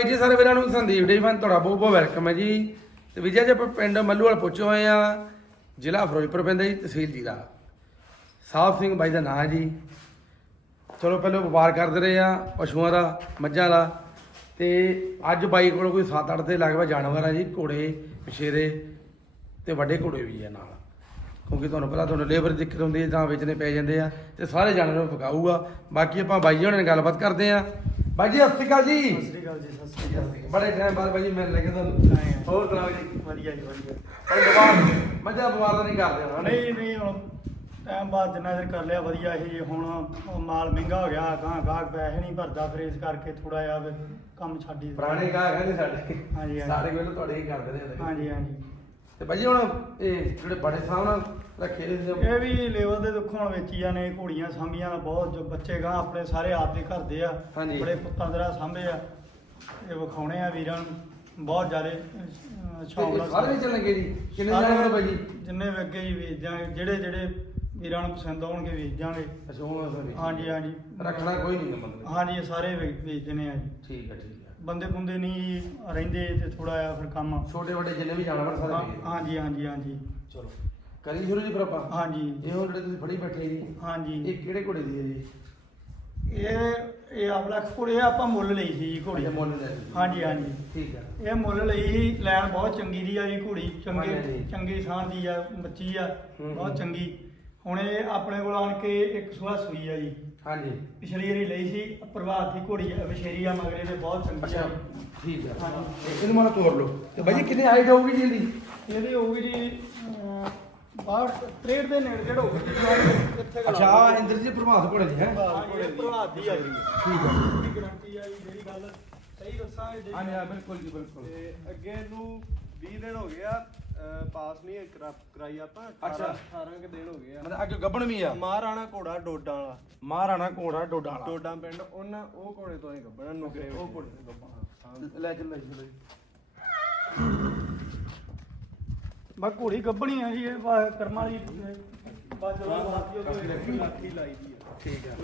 ਵੀਰ ਜੀ ਸਾਰੇ ਵੀਰਾਂ ਨੂੰ ਸੰਦੀਪ ਡੇ ਫਨ, ਤੁਹਾਡਾ ਬਹੁਤ ਬਹੁਤ ਵੈਲਕਮ ਹੈ ਜੀ। ਤੇ ਵਿਜੇ ਜੀ ਆਪਾਂ ਪਿੰਡ ਮੱਲੂਵਾਲ ਪਹੁੰਚੇ ਹੋਏ ਆ ਜ਼ਿਲ੍ਹਾ ਫਿਰੋਜ਼ਪੁਰ ਪੈਂਦਾ ਜੀ, ਤਹਿਸੀਲ ਜੀਰਾ। ਸਾਹਿਬ ਸਿੰਘ ਬਾਈ ਦਾ ਨਾਂ ਹੈ ਜੀ। ਚਲੋ ਪਹਿਲਾਂ ਵਪਾਰ ਕਰਦੇ ਰਹੇ ਆ ਪਸ਼ੂਆਂ ਦਾ, ਮੱਝਾਂ ਦਾ। ਤੇ ਅੱਜ ਬਾਈ ਕੋਲ ਕੋਈ 7-8 ਦੇ ਲਗਭਗ ਜਾਨਵਰ ਆ ਜੀ, ਘੋੜੇ, ਪਛੇਰੇ ਤੇ ਵੱਡੇ ਘੋੜੇ ਵੀ ਆ ਨਾਲ। ਕਿਉਂਕਿ ਤੁਹਾਨੂੰ ਪਤਾ ਤੁਹਾਨੂੰ ਲੇਬਰ ਦਿੱਕਤ ਹੁੰਦੀ ਹੈ, ਤਾਂ ਵੇਚਣੇ ਪੈ ਜਾਂਦੇ ਆ ਤੇ ਸਾਰੇ ਜਾਨਵਰ ਪਕਾਊਗਾ। ਬਾਕੀ ਆਪਾਂ ਬਾਈ ਜੀ ਹੁਣੇ ਨਾਲ ਗੱਲਬਾਤ ਕਰਦੇ ਆ ਬਾਈ ਜੀ ਸਤਿ ਸ਼੍ਰੀ ਅਕਾਲ ਜੀ। ਸਤਿ ਸ੍ਰੀ ਅਕਾਲ ਜੀ ਸਤਿ ਸ੍ਰੀ ਅਕਾਲ ਬੜੇ ਟਾਈਮ ਬਾਅਦ ਬਾਈ ਜੀ ਮਿਲਣ ਲੱਗੇ ਤੁਹਾਨੂੰ। ਹੋਰ ਸੁਣਾਓ ਜੀ? ਵਧੀਆ ਜੀ ਵਧੀਆ। ਪਰ ਬਿਮਾਰ ਮੱਝਾਂ ਬਿਮਾਰ ਤਾਂ ਨਹੀਂ ਕਰਦੇ ਹੁਣ। ਨਹੀਂ ਨਹੀਂ ਹੁਣ ਟਾਈਮ ਬਾਅਦ ਜਿੰਨਾ ਚਿਰ ਕਰ ਲਿਆ ਵਧੀਆ ਇਹ ਹੁਣ ਉਹ ਮਾਲ ਮਹਿੰਗਾ ਹੋ ਗਿਆ ਗਾਂ ਗਾਹਕ ਪੈਸੇ ਨਹੀਂ ਭਰਦਾ ਫਿਰ ਇਸ ਕਰਕੇ ਥੋੜਾ ਜਿਹਾ ਕੰਮ ਛੱਡੀ। ਪੁਰਾਣੇ ਗਾਹ ਕਹਿੰਦੇ ਸਾਡੇ। ਹਾਂਜੀ, ਹਾਂਜੀ। ਸਾਰੇ ਵੇਲੇ ਤੁਹਾਡੇ ਹੀ ਕਰਦੇ ਨੇ। ਹਾਂਜੀ ਹਾਂਜੀ। ਤੇ ਭਾਜੀ ਹੁਣ ਇਹ ਜਿਹੜੇ ਬੜੇ ਸਾਹਮਣੇ ਰੱਖੇ ਨੇ ਜੋ- ਇਹ ਵੀ ਲੈਵਲ ਦੇ ਦੁੱਖ ਹੁਣ ਵੇਚੀਆਂ ਨੇ ਘੋੜੀਆਂ ਸਾਂਭੀਆਂ ਦਾ ਬਹੁਤ ਜੋ ਬੱਚੇ ਗਾਂ ਆਪਣੇ ਸਾਰੇ ਆਪ ਦੇ ਘਰ ਦੇ ਆ ਹਾਂਜੀ। ਬੜੇ ਪੁੱਤਾਂ ਦਰਾ ਸਾਂਭੇ ਆ ਇਹ ਵਿਖਾਉਣੇ ਆ ਵੀਰਾਂ ਨੂੰ ਬਹੁਤ ਜ਼ਿਆਦੇ ਅਹ, ਸ਼ੌਂਕ ਤੇ ਨਾਲ ਸਾਰੇ ਹੀ ਚੱਲਣਗੇ ਜੀ? ਕਿੰਨੇ ਸਾਰੇ ਜਾਨਵਰ ਭਾਜੀ ਜਿੰਨੇ ਵੀ ਅੱਗੇ ਜੀ ਵੇਚ ਦਿਆਂਗੇ ਜਿਹੜੇ ਜਿਹੜੇ ਵੀਰਾਂ ਨੂੰ ਪਸੰਦ ਆਉਣਗੇ ਵੇਚ ਉਹ ਅਸਾਂ ਹਾਂਜੀ ਹਾਂਜੀ। ਰੱਖਣਾ ਕੋਈ ਨਹੀਂ ਮਤਲਬ। ਹਾਂਜੀ ਇਹ ਸਾਰੇ ਵੇਚ ਵੇਚ ਦੇਣੇ ਆ ਜੀ। ਠੀਕ ਹੈ ਠੀਕ ਹੈ। ਬੰਦੇ ਬੁੰਦੇ ਨਹੀਂ ਰਹਿੰਦੇ ਤੇ ਥੋੜਾ ਜਿਹਾ ਫਿਰ ਕੰਮ। ਛੋਟੇ ਵੱਡੇ ਜਿੰਨੇ ਵੀ ਜਾਨਵਰ ਸਾਰੇ ਹਾਂ- ਵੇਚ। ਹਾਂਜੀ ਹਾਂਜੀ ਹਾਂਜੀ। ਚਲੋ। ਕਰੀ ਸ਼ੁਰੂ ਜੀ ਫਿਰ ਆਪਾਂ? ਹਾਂਜੀ। ਇਹ ਹੁਣ ਜਿਹੜੇ ਤੁਸੀਂ ਫੜੀ ਬੈਠੇ ਜੀ ਹਾਂਜੀ। ਇਹ ਕਿਹੜੇ ਘੋੜੇ ਦੀ ਹੈ ਜੀ? ਇਹ ਇਹ ਆਪਣਾ ਘੋੜੀ ਇਹ ਆਪਾਂ ਮੁੱਲ ਲਈ ਸੀ ਜੀ ਘੋੜੀ ਅੱਛਾ, ਮੁੱਲ ਲੈ ਲਈ। ਹਾਂਜੀ ਹਾਂਜੀ। ਠੀਕ ਹੈ ਇਹ ਮੁੱਲ ਲਈ ਸੀ ਲੈਣ ਬਹੁਤ ਚੰਗੀ ਦੀ ਆ ਜੀ ਘੋੜੀ ਹਾਂਜੀ, ਚੰਗੇ ਹਾਂਜੀ। ਚੰਗੀ ਸਾਹ ਦੀ ਆ ਬੱਚੀ ਆ ਹੂੰ, ਬਹੁਤ ਹੂੰ। ਚੰਗੀ। ਹੁਣ ਇਹ ਆਪਣੇ ਕੋਲ ਆਣ ਕੇ ਇੱਕ ਸੁਆ ਸੂਈ ਆ ਜੀ। ਹਾਂਜੀ। ਪਿਛਲੀ ਵਾਰੀ ਲਈ ਸੀ ਪ੍ਰਭਾਤ ਦੀ ਘੋੜੀ ਆ ਵਿਸ਼ੇਰੀ ਆ ਮਗਰੇ ਦੇ ਬਹੁਤ ਚੰਗੀ ਅੱਛਾ ਆ ਠੀਕ ਹੈ ਹਾਂਜੀ। ਇਹ- ਇਹਨੂੰ ਮਾੜਾ ਤੋੜ ਲਓ। ਤੇ ਭਾਜੀ ਕਿੰਨੇ ਹਾਈਟ ਹੋਊਗੀ ਜੀ ਇਹਦੀ? ਇਹਦੀ ਹੋਊਗੀ ਜੀ ਅਹ, ਬਾਹਰ 63 ਦੇ ਨੇੜੇ ਜਿਹੜਾ ਹੋਊਗੀ ਜੀ ਇੱਥੇ ਅੱਛਾ ਆਹ ਇੰਦਰ ਜੀ ਪ੍ਰਭਾਤ ਘੋੜੇ ਦੀ ਹੈ? ਇਹ ਪ੍ਰਭਾਤ ਦੀ ਆ ਜੀ। ਠੀਕ ਹੈ ਇਹਦੀ ਗਾਰੰਟੀ ਆ ਜੀ ਜਿਹੜੀ ਗੱਲ ਸਹੀ ਦੱਸਾਂਗੇ ਜਿਹੜੀ ਹਾਂਜੀ ਹਾਂ ਬਿਲਕੁਲ ਜੀ ਬਿਲਕੁਲ। ਤੇ ਅੱਗੇ ਨੂੰ 20 ਦਿਨ ਹੋ ਗਏ ਆ ਅਹ ਪਾਸ ਨਹੀਂ ਕਰਾ- ਕਰਾਈ ਆਪਾਂ। ਅੱਛਾ। 18 ਕੇ ਦਿਨ ਹੋ ਗਏ ਆ। ਮਤਲਬ ਅੱਗੇ ਗੱਬਣ ਵੀ ਆ। ਮਹਾਰਾਣਾ ਘੋੜਾ ਡੋਡਾ ਵਾਲਾ। ਮਹਾਰਾਣਾ ਘੋੜਾ ਡੋਡਾ ਵਾਲਾ। ਡੋਡਾ ਪਿੰਡ ਉਹਨਾਂ ਉਹ ਘੋੜੇ ਤੋਂ ਹੀ ਗੱਬਣਾ ਨੁਕਰੇ ਉਹ। ਘੋੜੇ ਤੋਂ ਗੱਬਣ ਲੈ ਚੱਲੋ ਜੀ ਬਾ ਘੋੜੀ ਗੱਬਣੀ ਆ ਜੀ ਇਹ ਬਾ ਕਰਮਾਂ ਵਾਲੀ ਬਾ ਜਦੋਂ ਬਾਕੀ ਉਹ ਲੱਖੀ ਲੱਖੀ ਲਾਈ ਦੀ ਆ। ਠੀਕ ਹੈ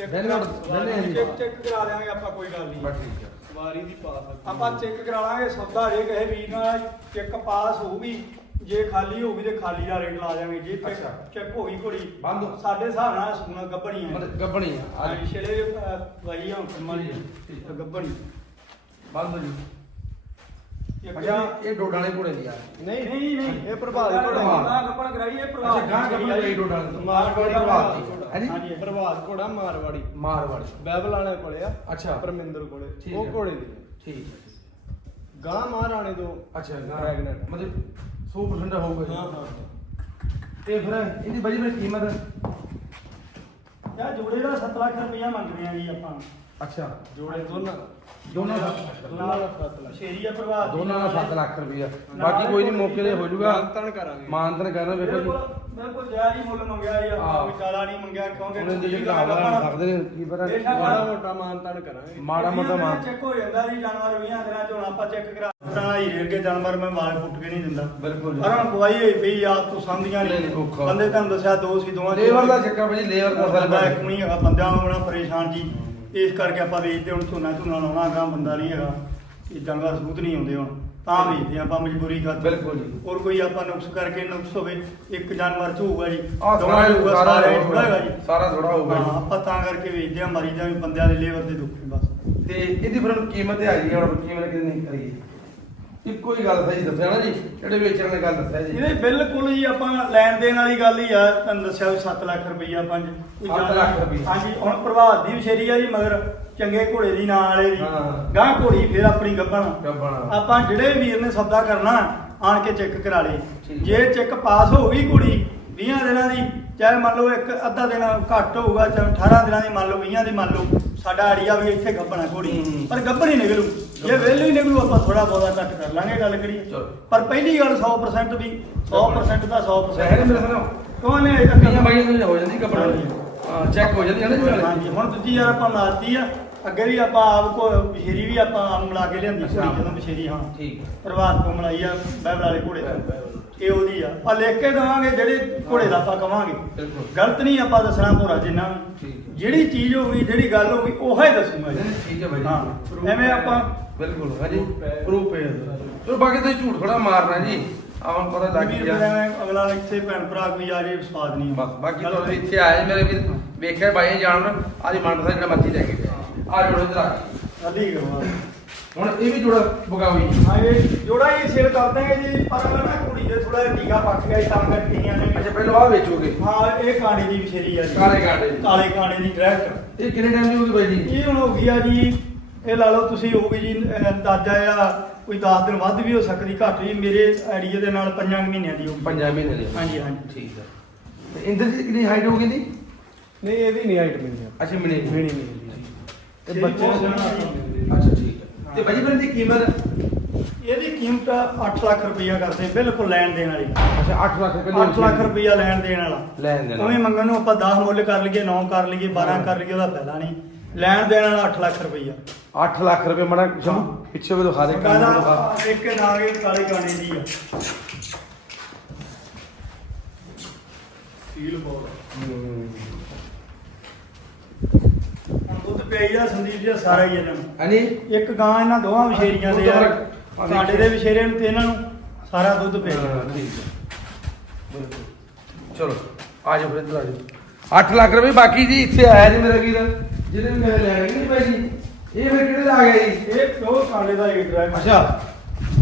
ਚੈੱਕ ਦਿਨ ਕਰਾ ਦਿਨ ਹੈ ਜੀ। ਚੈੱਕ ਚੈੱਕ ਕਰਾ ਲਿਆਂਗੇ ਆਪਾਂ ਕੋਈ ਗੱਲ ਨਹੀਂ। ਬਸ ਠੀਕ ਹੈ। ਵਾਰੀ ਦੀ ਪਾਸ ਆਪਾਂ ਚੈੱਕ ਕਰਾ ਲਾਂਗੇ ਸੌਦਾ ਜੇ ਕਹੇ ਵੀਰ ਨਾਲ ਚੈੱਕ ਪਾਸ ਹੋਊਗੀ ਜੇ ਖਾਲੀ ਹੋਊਗੀ ਤੇ ਖਾਲੀ ਦਾ ਰੇਟ ਲਾ ਜਾਵਾਂਗੇ ਜੇ ਚੈੱਕ ਅੱਛਾ। ਚੈੱਕ ਹੋਈ ਘੋੜੀ ਬੰਦ ਹੋ। ਸਾਡੇ ਹਿਸਾਬ ਨਾਲ ਸੁਣਾ ਗੱਬਣੀ ਆ ਮਤਲਬ ਗੱਬਣੀ ਆ ਆ ਜੀ ਛੇਲੇ ਵਾਈ ਆ ਕਰਮਾਂ ਠੀਕ ਹੈ, ਠੀਕ ਹੈ। ਗੱਬਣੀ ਬੰਦ ਹੋ ਜੀ। ਅੱਛਾ ਇਹ ਡੋਡਾ ਵਾਲੇ ਘੋੜੇ ਦੀ ਆ। ਨਹੀਂ ਨਹੀਂ ਨਹੀਂ ਇਹ ਪ੍ਰਭਾਤ ਘੋੜਾ ਘੋੜਾ ਗਾਂ ਗੱਬਣ ਕਰਾਈ ਇਹ ਪ੍ਰਭਾਤ ਅੱਛਾ ਗਾਂ ਗੱਬਣ ਲਈ ਡੋਡਾ ਵਾਲੇ ਤੋਂ। ਮਾਰਵਾੜੀ ਪ੍ਰਭਾਤ ਦੀ। ਹੈ ਜੀ ਹਾਂਜੀ। ਪ੍ਰਭਾਤ ਘੋੜਾ ਮਾਰਵਾੜੀ। ਮਾਰਵਾੜੀ। ਬੈਬਲ ਵਾਲੇ ਕੋਲੇ ਆ ਅੱਛਾ। ਪਰਮਿੰਦਰ ਕੋਲੇ। ਉਹ। ਘੋੜੇ ਦੀ ਠੀਕ ਹੈ। ਗਾਂ ਮਹਾਰਾਣੇ ਤੋਂ ਅੱਛਾ Pregnant। ਮਤਲਬ 100% ਹੋਊਗਾ ਹਾਂ ਹਾਂ ਤੇ ਫਿਰ ਇਹਦੀ ਬੜੀ ਬੜੀ ਕੀਮਤ? ਯਾ ਜੋੜੇ ਦਾ 7 ਲੱਖ ਰੁਪਇਆ ਮੰਗਦੇ ਆ ਜੀ ਆਪਾਂ ਅੱਛਾ। ਜੋੜੇ ਦੋਨਾਂ ਦਾ। ਦੋਨਾਂ ਦਾ ਲੱਖ। ਸ਼ੇਰੀਆ ਪ੍ਰਭਾਤ ਦੀ। ਦੋਨਾਂ ਦਾ 7 ਲੱਖ ਰੁਪਇਆ ਬਾਕੀ ਕੋਈ ਨਹੀਂ ਮੌਕੇ ਤੇ ਹੋ ਜਾਊਗਾ। ਮਾਨਤਾਨ ਕਰਾਂਗੇ। ਮਾਨਤਨ ਕਰਨਾ ਵੇਖੋ ਜੀ। ਬਿਲਕੁਲ ਬਿਲਕੁਲ ਜਾਇਜ਼ ਹੀ ਮੁੱਲ ਮੰਗਿਆ ਜੀ ਆਪਾਂ ਹਾਂ। ਕੋਈ ਜ਼ਿਆਦਾ ਨਹੀਂ ਮੰਗਿਆ ਕਿਉਂਕਿ ਉਹਨਾਂ ਦੇ ਜਿਹੜੇ ਆ ਸਕਦੇ ਨੇ ਕੀ ਪਤਾ ਮਾੜਾ ਮੋਟਾ ਮਾਨਤਾਨ ਕਰਾਂਗੇ। ਮਾੜਾ ਮੋਟਾ ਮਾਨ ਚੈੱਕ ਹੋ ਜਾਂਦਾ ਜੀ ਜਾਨਵਰ 20 ਦਿਨਾਂ ਚ ਹੁਣ ਆਪਾਂ ਚੈੱਕ ਕਰਾ ਤਾਂ ਹੀ ਰੇੜ ਕੇ ਜਾਨਵਰ ਮੈਂ ਵਾਲ ਪੁੱਟ ਕੇ ਨਹੀਂ ਦਿੰਦਾ। ਬਿਲਕੁਲ ਜੀ। ਪਰ ਹੁਣ ਗਵਾਈ ਹੋਈ ਪਈ ਆਪ ਤੋਂ ਸਮਝੀਆਂ ਨਹੀਂ, ਨਹੀਂ ਨਹੀਂ, ਔਖਾ। ਬੰਦੇ ਤੁਹਾਨੂੰ ਦੱਸਿਆ ਦੋ ਸੀ ਦੋਵਾਂ ਚ ਲੇਬਰ ਦਾ ਚੱਕਰ ਭਾਜੀ ਲੇਬਰ ਦਾ ਬੰਦਾ ਸਾਰਾ ਇੱਕ ਨਹੀਂ ਹੈਗਾ ਬੰਦਿਆਂ ਨੂੰ ਬੜਾ ਪਰੇਸ਼ਾਨ ਜੀ। ਇਸ ਕਰਕੇ ਆਪਾਂ ਵੇਚਦੇ ਹੁਣ ਝੋਨਾ ਝੋਨਾ ਲਾਉਣਾ ਗਾ ਬੰਦਾ ਨਹੀਂ ਹੈਗਾ। ਇਹ ਜਾਨਵਰ ਸਬੂਤ ਨਹੀਂ ਆਉਂਦੇ ਹੁਣ ਤਾਂ ਵੇਚਦੇ ਆਪਾਂ ਮਜਬੂਰੀ ਖਾਤਰ। ਬਿਲਕੁਲ ਜੀ। ਹੋਰ ਕੋਈ ਆਪਾਂ ਨੁਕਸ ਕਰਕੇ ਨੁਕਸ ਹੋਵੇ ਇੱਕ ਜਾਨਵਰ ਚ ਹੋਊਗਾ ਜੀ ਆ ਚ ਹੋਊਗਾ ਸਾਰਾ ਹੈਗਾ ਜੀ। ਸਾਰਾ ਥੋੜਾ ਹੋਊਗਾ ਹਾਂ ਜੀ। ਆਪਾਂ ਤਾਂ ਕਰਕੇ ਵੇਚਦੇ ਆ ਮਰੀ ਦਾ ਵੀ ਬੰਦਿਆਂ ਦੇ ਲੇਬਰ ਦੇ ਦੁੱਖ ਨੇ ਬਸ। ਤੇ ਇਹਦੀ ਫਿਰ ਹੁਣ ਕੀਮਤ ਆ ਜੀ ਹੁਣ ਕੀਮਤ ਕਿੰਨੀ ਕਰੀਏ? ਇੱਕੋ ਹੀ ਗੱਲ ਸਹੀ ਦੱਸਿਆ ਨਾ ਜੀ ਜਿਹੜੇ ਵੇਚਣ ਨੇ ਗੱਲ ਦੱਸਿਆ ਜੀ। ਇਹਦੇ ਬਿਲਕੁਲ ਹੀ ਆਪਾਂ ਲੈਣ ਦੇਣ ਵਾਲੀ ਗੱਲ ਹੀ ਆ ਤੁਹਾਨੂੰ ਦੱਸਿਆ ਵੀ 7 ਲੱਖ ਰੁਪਈਆ ਪੰਜ ਕੋਈ ਸੱਤ ਜ਼ਿਆਦਾ- ਲੱਖ ਰੁਪਈਆ। ਹਾਂਜੀ ਹੁਣ ਪ੍ਰਭਾਤ ਦੀ ਵਿਸ਼ੇਰੀ ਆ ਜੀ ਮਗਰ ਚੰਗੇ ਘੋੜੇ ਦੀ ਨਾਂ ਵਾਲੇ ਦੀ। ਹਾਂ। ਗਾਂ ਘੋੜੀ ਫਿਰ ਆਪਣੀ ਗੱਭਣ। ਗੱਬਣ ਆਪਾਂ ਜਿਹੜੇ ਵੀਰ ਨੇ ਸੌਦਾ ਕਰਨਾ ਆਣ ਕੇ ਚੈੱਕ ਕਰਾ ਲੇ ਠੀਕ ਜੇ ਚੈੱਕ ਪਾਸ ਹੋ ਗਈ ਕੁੜੀ 20 ਦਿਨਾਂ ਦੀ ਚਾਹੇ ਮੰਨ ਲਓ ਇੱਕ ਅੱਧਾ ਦਿਨ ਘੱਟ ਹੋਊਗਾ ਚਾਹੇ 18 ਦਿਨਾਂ ਦੀ ਮੰਨ ਲਓ 20 ਦੀ ਮੰਨ ਲਓ ਸਾਡਾ ਆੜੀਆ ਵੀ ਇੱਥੇ ਗੱਭਣਾ ਕੁੜੀ ਹੂੰ। ਪਰ ਗੱਭਣ ਹੀ ਨਿਕਲੂ। ਜੇ ਵੇਲੇ ਹੀ ਨਿਕਲੂ ਆਪਾਂ ਥੋੜਾ ਬਹੁਤਾ ਘੱਟ ਕਰ ਲਾਂਗੇ ਗੱਲ ਕਰੀਏ ਚਲੋ। ਪਰ ਪਹਿਲੀ ਗੱਲ 100% ਵੀ 100% ਦਾ 100% ਸਹਿਰ ਮੇਰੇ ਸਾਨੂੰ ਕੌਣ ਨੇ ਇਹ ਕਈਆਂ ਬਾਈਆਂ ਤੋਂ ਹੋ ਜਾਂਦੀ ਹਾਂਜੀ। ਹਾਂ ਚੈੱਕ ਹੋ ਜਾਂਦੀ ਹੈ ਨਾ ਜੀ ਨਾਲੇ। ਹਾਂਜੀ ਹੁਣ ਦੂਜੀ ਯਾਰ ਆਪਾਂ ਲਾਤੀ ਆ। ਅੱਗੇ ਵੀ ਆਪਾਂ ਆਪ ਕੋ ਬਸ਼ੇਰੀ ਵੀ ਆਪਾਂ ਆਪ ਮਿਲਾ ਕੇ ਲਿਆਂਦੀ ਅੱਛਾ। ਕੁੜੀ ਜਦੋਂ ਬਸ਼ੇਰੀ ਹਾਂ। ਠੀਕ ਹੈ ਪ੍ਰਭਾਤ ਕੋ ਮਲਾਈ ਆ ਬਹਿਬਲ ਵਾਲੇ ਘੋੜੇ ਤੋਂ। ਇਹ ਉਹਦੀ ਆ। ਆ ਲਿਖ ਕੇ ਦੇਵਾਂਗੇ ਜਿਹੜੇ ਘੋੜੇ ਦਾ ਆਪਾਂ ਕਵਾਂਗੇ। ਬਿਲਕੁਲ। ਗਲਤ ਨਹੀਂ ਆਪਾਂ ਦੱਸਣਾ ਭੋਰਾ ਜਿੰਨਾ। ਠੀਕ ਵੀ ਹੈ। ਜਿਹੜੀ ਚੀਜ਼ ਹੋਊਗੀ ਜਿਹੜੀ ਗੱਲ ਹੋਊਗੀ ਉਹ ਹੀ ਦੱਸੂਗਾ ਜੀ। ਠੀਕ ਹੈ ਭਾਈ ਹਾਂ। ਐਵੇਂ ਆਪਾਂ ਬਿਲਕੁਲ ਹਾਂਜੀ। ਪ੍ਰੂਫ ਹੈ ਚਲੋ ਬਾਕੀ ਤੁਸੀਂ ਝੂਠ ਥੋੜਾ ਮਾਰਨਾ ਜੀ। ਆਉਂ ਪਤਾ ਲੱਗ ਵੀਰ ਗਿਆ। ਐਵੇਂ ਅਗਲਾ ਇੱਥੇ ਭੈਣ ਭਰਾ ਕੋਈ ਆ ਜੇ ਸਵਾਦ ਨਹੀਂ ਬਸ ਬਾਕੀ ਤੁਹਾਨੂੰ ਇੱਥੇ ਆਏ ਮੇਰੇ ਵੀ ਵੇਖਿਆ ਬਾਈ ਜਾਨਵਰ ਆਦੀ ਮਨਪਸੰਦ ਜਿਹੜਾ ਮਰਜ਼ੀ ਲੈ ਕੇ ਆ ਜੋੜੋ ਇਧਰ ਆ ਅਧੀ ਕਰਵਾ ਹੁਣ ਇਹ ਵੀ ਜੋੜਾ ਬਗਾਉਈ ਹਾਂ ਇਹ ਜੋੜਾ ਹੀ ਸੇਲ ਕਰ ਦਾਂਗੇ ਜੀ ਪਰ ਨਾ ਕੁੜੀ ਦੇ ਥੋੜਾ ਜਿਹਾ ਟੀਕਾ ਪੱਕ ਗਿਆ ਸੀ, ਤਾਂ ਕਰਕੇ ਨੇ। ਅੱਛਾ ਪਹਿਲਾਂ ਆ ਵੇਚੋਗੇ? ਹਾਂ ਇਹ ਕਾਣੀ ਦੀ ਵਿਸ਼ੇਰੀ ਆ ਜੀ। ਕਾਲੇ ਕਾਂਡੇ ਦੀ। ਕਾਲੇ ਕਾਣੇ ਦੀ ਡਾਇਰੈਕਟ ਇਹ ਕਿੰਨੇ ਟਾਈਮ ਦੀ ਹੋਊਗੀ ਬਾਈ ਜੀ? ਇਹ ਹੁਣ ਹੋ ਗਈ ਆ ਜੀ ਇਹ ਲਾ ਲਓ ਤੁਸੀਂ ਹੋਊਗੀ ਜੀ ਅਹ, ਅੰਦਾਜ਼ਾ ਆ ਕੋਈ 10 ਦਿਨ ਵੱਧ ਵੀ ਹੋ ਸਕਦੀ ਘੱਟ ਵੀ ਮੇਰੇ ਆਈਡੀਆ ਦੇ ਨਾਲ 5 ਮਹੀਨਿਆਂ ਦੀ ਹੋਊਗੀ ਪੰਜਾਂ ਮਹੀਨੇ ਦੀ ਹਾਂਜੀ ਹਾਂਜੀ। ਠੀਕ ਹੈ ਤੇ ਇੰਦਰ ਜੀ ਕਿੰਨੀ ਹਾਈਟ ਹੋਊਗੀ ਦੀ ਨਹੀਂ ਇਹਦੀ ਨਹੀਂ ਹਾਈਟ ਮਿਲਦੀ। ਅੱਛਾ ਮਿਲੇ ਮਿਲਣੀ ਨਹੀਂ ਮਿਲਦੀ। ਤੇ ਤੇ ਬੱਚੇ ਅੱਛਾ ਠੀਕ ਹੈ ਤੇ ਬਾਈ ਜੀ ਦੀ ਕੀਮਤ? ਇਹਦੀ ਕੀਮਤ 8 ਲੱਖ ਰੁਪਈਆ ਕਰਦੇ ਬਿਲਕੁਲ ਲੈਣ ਦੇਣ ਵਾਲੀ। ਅੱਛਾ 8 ਲੱਖ ਰੁਪਏ 8 ਲੱਖ ਰੁਪਈਆ ਲੈਣ ਦੇਣ ਵਾਲਾ। ਲੈਣ ਦੇਣ ਉਵੇਂ ਮੰਗਣ ਨੂੰ ਆਪਾਂ 10 ਮੁੱਲ ਕਰ ਲਈਏ 9 ਕਰ ਲਈਏ 12 ਕਰ ਲਈਏ ਉਹਦਾ ਫਾਇਦਾ ਨਹੀਂ। ਲੈਣ ਦੇਣ ਵਾਲਾ 8 ਲੱਖ ਰੁਪਈਆ। 8 ਲੱਖ ਰੁਪਏ ਮੜਾ ਸ਼ੰਭੂ ਪਿੱਛੇ ਵੀ ਦਿਖਾ ਦੇ ਦਿਖਾ। ਇੱਕ ਨਾਗੇ ਕਾਲੇ ਗਾਣੇ ਦੀ ਆ। ਫੀਲ ਬੋਲ ਹੁਣ ਦੁੱਧ ਪਿਆਈ ਦਾ ਸੰਦੀਪ ਜੀ ਦਾ ਸਾਰਾ ਹੀ ਇਹਨਾਂ ਨੂੰ। ਹਾਂਜੀ? ਇੱਕ ਗਾਂ ਇਹਨਾਂ ਦੋਵਾਂ ਵਿਸ਼ੇਰੀਆਂ ਦੇ ਆ। ਕਾਂਡੇ ਦੇ ਵਿਸ਼ੇਰੇ ਨੂੰ ਤੇ ਇਹਨਾਂ ਨੂੰ ਸਾਰਾ ਦੁੱਧ ਪਿਆ। ਚਲੋ ਆ ਜਾਓ ਫਿਰ ਇੱਧਰ ਆ ਜਾਓ। 8 ਲੱਖ ਰੁਪਏ ਬਾਕੀ ਜੀ ਇੱਥੇ ਆਇਆ ਜੀ ਮੇਰਾ ਵੀਰ। ਜਿਹਦੇ ਮੈਂ ਲੈਣੇ ਨਹੀਂ ਭਾਈ ਜੀ ਇਹ ਫਿਰ ਕਿਹੜੇ ਦਾ ਆ ਗਿਆ ਜੀ? ਇਹ ਪਿਓ ਕਾਂਡੇ ਦਾ ਲੀਟਰ ਹੈ। ਅੱਛਾ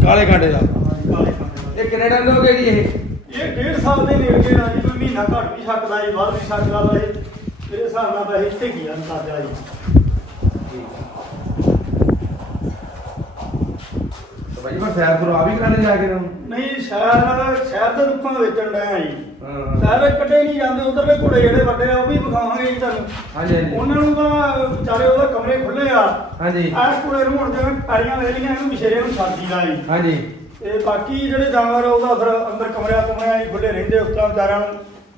ਕਾਲੇ ਕਾਂਡੇ ਦਾ। ਕਾਲੇ ਕਾਂਡੇ ਦਾ। ਇਹ ਕਿੰਨੇ ਟਾਈਮ ਦਾ ਹੋ ਗਿਆ ਜੀ ਇਹ? ਇਹ ਡੇਢ ਸਾਲ ਦੇ ਨੇੜੇ ਦਾ ਜੀ ਕੋਈ ਮਹੀਨਾ ਘੱਟ ਵੀ ਸਕਦਾ ਜੀ ਵੱਧ ਵੀ ਸਕਦਾ ਵਾ ਇਹ ਮੇਰੇ ਹਿਸਾਬ ਨਾਲ ਤਾਂ ਇਹ ਅੰਦਾਜ਼ਾ ਜੀ। ਤਾਂ ਭਾਈ ਮੈਂ ਸੈਰ ਪਰ ਆ ਵੀ ਕਰਾਣੇ ਜਾ ਕੇ ਨਾ। ਨਹੀਂ ਸ਼ਹਿਰ ਸ਼ਹਿਰ ਦੇ ਰੁੱਖਾਂ ਵੇਚਣ ਡਿਆ ਜੀ ਹਾਂ। ਸ਼ਹਿਰ ਵਿੱਚ ਕੱਢੇ ਨਹੀਂ ਜਾਂਦੇ ਉਧਰਲੇ ਘੋੜੇ ਜਿਹੜੇ ਵੱਡੇ ਆ ਉਹ ਵੀ ਵਿਖਾਵਾਂਗੇ ਜੀ ਤੁਹਾਨੂੰ। ਹਾਂਜੀ ਹਾਂਜੀ। ਉਹਨਾਂ ਨੂੰ ਤਾਂ ਵਿਚਾਰੇ ਉਹਦੇ ਕਮਰੇ ਖੁੱਲੇ ਆ। ਹਾਂਜੀ। ਐਸ ਘੋੜੇ ਨੂੰ ਹੁਣ ਜਿਵੇਂ ਪੈੜੀਆਂ ਵੇਲੀਆਂ ਇਹਨੂੰ ਵਿਸ਼ੇਰੇ ਨੂੰ ਛਾਦੀ ਦਾ ਜੀ ਹਾਂਜੀ। ਤੇ ਬਾਕੀ ਜਿਹੜੇ ਜਾਨਵਰ ਆ ਉਹਦਾ ਫਿਰ ਅੰਦਰ ਕਮਰਿਆਂ ਕਮਰਿਆਂ ਹੀ ਖੁੱਲੇ ਰਹਿੰਦੇ ਉਸ ਤਰ੍ਹਾਂ ਵਿਚਾਰਿਆਂ ਨੂੰ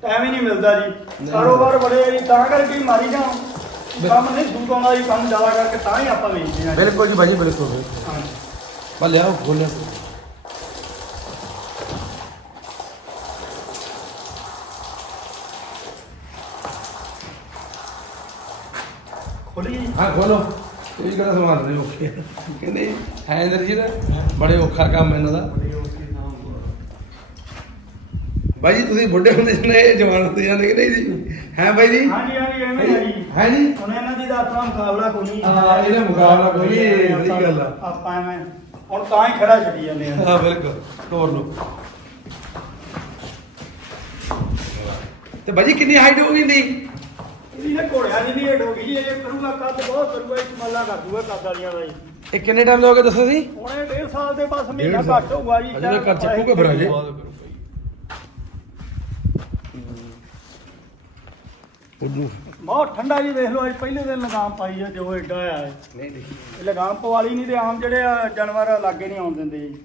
ਟਾਈਮ ਹੀ ਨਹੀਂ ਮਿਲਦਾ ਜੀ। ਕਾਰੋਬਾਰ ਬੜੇ ਆ ਜੀ ਤਾਂ ਕਰਕੇ ਹੀ ਮਾਰੀ ਜਾਣ। ਕੰਮ ਨਹੀਂ ਆਉਂਦਾ ਜੀ ਕੰਮ ਜ਼ਿਆਦਾ ਕਰਕੇ ਤਾਂ ਹੀ ਆਪਾਂ ਵੇਚਦੇ ਆ ਜੀ। ਬਿਲਕੁਲ ਜੀ ਭਾਜੀ ਬਿਲਕੁਲ। ਹਾਂ ਬਾ ਲਿਆਓ ਖੋਲਿਆ ਖੋਲੀ ਹਾਂ ਖੋਲੋ ਇਹ ਕਿਹੜਾ ਸਮਾਨ ਰਹੇ ਓਕੇ ਕਹਿੰਦੇ ਹੈ ਇੰਦਰ ਜੀ ਦਾ ਬੜੇ ਔਖਾ ਕੰਮ ਇਹਨਾਂ ਦਾ ਬਾਈ ਜੀ ਤੁਸੀਂ ਬੁੱਢੇ ਹੁੰਦੇ ਜਨੇ ਜਵਾਨ ਹੁੰਦੇ ਜਾਂਦੇ ਕਿ ਨਹੀਂ ਜੀ ਹੈ ਬਾਈ ਜੀ ਹਾਂਜੀ ਹਾਂਜੀ ਐਵੇਂ ਹੀ ਆ ਜੀ ਹੈ ਜੀ ਹੁਣ ਇਹਨਾਂ ਦੀ ਦਾ ਆਪਣਾ ਮੁਕਾਬਲਾ ਕੋਈ ਨਹੀਂ ਹਾਂ, ਇਹਦਾ ਮੁਕਾਬਲਾ ਕੋਈ ਨਹੀਂ, ਇਹ ਸਹੀ ਗੱਲ ਆ। ਆਪਾਂ ਐਵੇਂ ਹੁਣ ਤਾਂ ਹੀ ਖੜਾ ਛੱਡੀ ਜਾਂਦੇ ਆ। ਹਾਂ ਬਿਲਕੁਲ ਤੋੜ ਲਓ। ਤੇ ਬਾਜੀ ਕਿੰਨੀ ਹਾਈਟ ਹੋ ਗਈ ਦੀ ਇਹਦੀ ਤਾਂ ਘੋੜਿਆਂ ਦੀ ਨਹੀਂ ਹੇਠ ਹੋ ਗਈ ਜੀ ਇਹ ਕਰੂਗਾ ਕੱਦ ਬਹੁਤ ਕਰੂਗਾ ਇੱਕ ਮੱਲਾ ਕਰ ਦੂਗਾ ਕੱਦ ਵਾਲੀਆਂ ਦਾ ਜੀ। ਇਹ ਕਿੰਨੇ ਟਾਈਮ ਗਿਆ ਦੱਸੋ ਜੀ? ਹੁਣ ਇਹ ਡੇਢ ਸਾਲ ਦੇ ਪਾਸ ਮਹੀਨਾ। ਘੱਟ ਹੋਊਗਾ ਜੀ ਅਜੇ ਘਰ ਚੱਕੂਗਾ ਫਿਰ ਅਜੇ। ਉਦੋਂ ਬਹੁਤ ਠੰਡਾ ਜੀ ਦੇਖ ਲਓ ਅੱਜ ਪਹਿਲੇ ਦਿਨ ਲਗਾਮ ਪਾਈ ਆ ਜੋ ਐਡਾ ਆ। ਨਹੀਂ ਨਹੀਂ ਇਹ ਲਗਾਮ ਪਵਾਲੀ ਨਹੀਂ ਤੇ ਆਮ ਜਿਹੜੇ ਆ ਜਾਨਵਰ ਲਾਗੇ ਨਹੀਂ ਆਉਣ ਦਿੰਦੇ ਜੀ।